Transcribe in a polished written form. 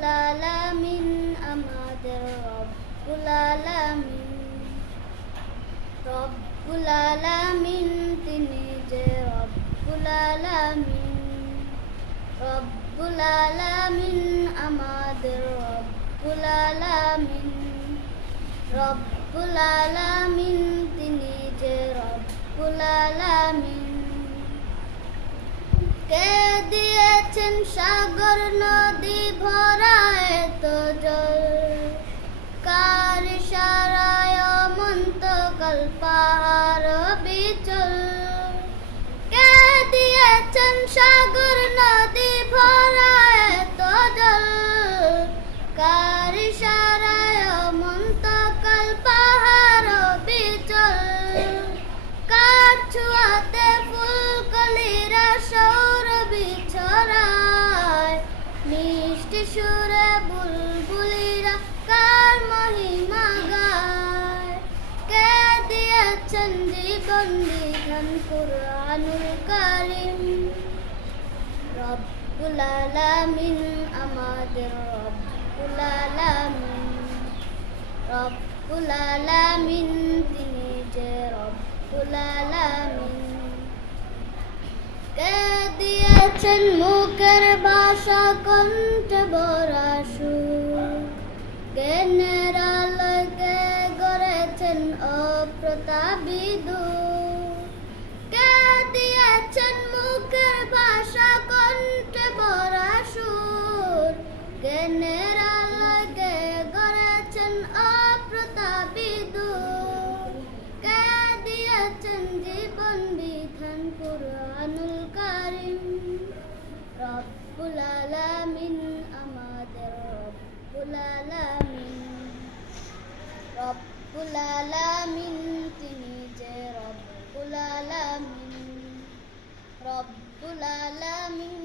রব্বুল আলামিন আমাদের রব্বুল আলামিন। রব্বুল আলামিন তিনি যে রব্বুল আলামিন। রব্বুল আলামিন আমাদের রব্বুল আলামিন। রব্বুল আলামিন তিনি যে রব্বুল আলামিন। কে দিয়েছেন সাগর নদী ভরা এত জল, কার ইশারায় অনন্তকাল পাহাড় বিচল। কে দিয়েছেন সাগর নদী ভরা এত জল, কার ইশারায় অনন্তকাল পাহাড় বিচল। কার ছোঁয়াতে ফুলকলিরা সৌরভী ছড়ায়, মিষ্টি সুরে বুলবুলিরা কার মহিমা গায়। কে দিয়েছেন জীবন বিধান কুরআনুল কারীম। রব্বুল আলামিন আমাদের রব্বুল আলামিন। রব্বুল আলামিন তিনি যে রব্বুল আলামিন। কে দিয়েছেন মুখের ভাষা কণ্ঠে ভরা সুর, জ্ঞানের আলোকে গড়েছেন অপ্রতাপী দূর। কে দিয়েছেন মুখের ভাষা কণ্ঠে ভরা সুর, জ্ঞানের আলোকে গড়েছেন অপ্রতাপী দূর। কে দিয়েছেন জীবন বিধান কুরআনুল কারীম। রব্বুল আলামিন আমাদের রব্বুল আলামিন। রব্বুল আলামিন তিনি যে রব্বুল আলামিন। রব্বুল আলামিন